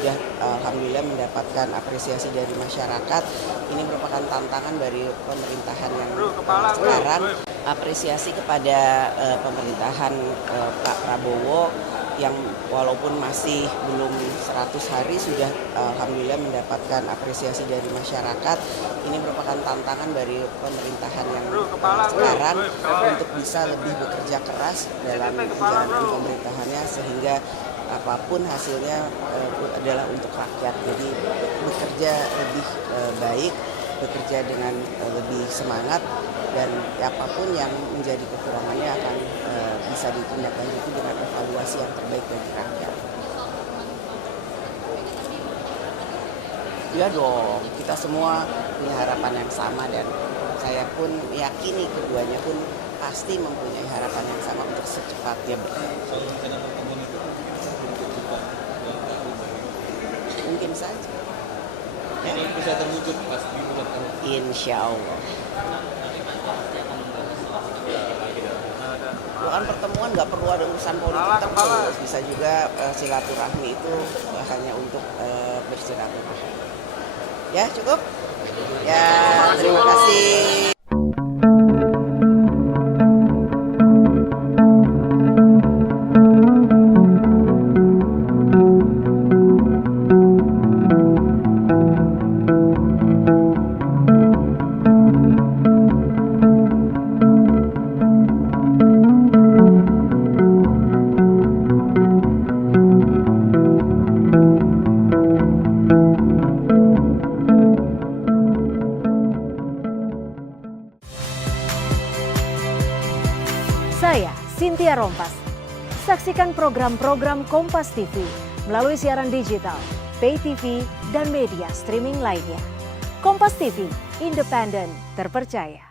Sudah alhamdulillah mendapatkan apresiasi dari masyarakat. Ini merupakan tantangan dari pemerintahan yang sekarang. Apresiasi kepada pemerintahan Pak Prabowo yang walaupun masih belum 100 hari sudah alhamdulillah mendapatkan apresiasi dari masyarakat. Ini merupakan tantangan dari pemerintahan yang sekarang untuk bisa lebih bekerja keras dalam menjalankan pemerintahannya sehingga apapun hasilnya adalah untuk rakyat. Jadi bekerja lebih baik, bekerja dengan lebih semangat, dan apapun yang menjadi kekurangannya akan bisa ditindaklanjuti dengan evaluasi yang terbaik bagi rakyat. Ya dong, kita semua punya harapan yang sama dan saya pun meyakini keduanya pun pasti mempunyai harapan yang sama untuk secepatnya mungkin saja. Ya. Ini bisa terwujud pas di bulan tahun. Insya Allah. Bukan pertemuan nggak perlu ada urusan politik terus, bisa juga silaturahmi itu hanya untuk bersilaturahmi. Ya cukup. Ya terima kasih. Saya Cynthia Rompas. Saksikan program-program Kompas TV melalui siaran digital, pay TV, dan media streaming lainnya. Kompas TV, independen, terpercaya.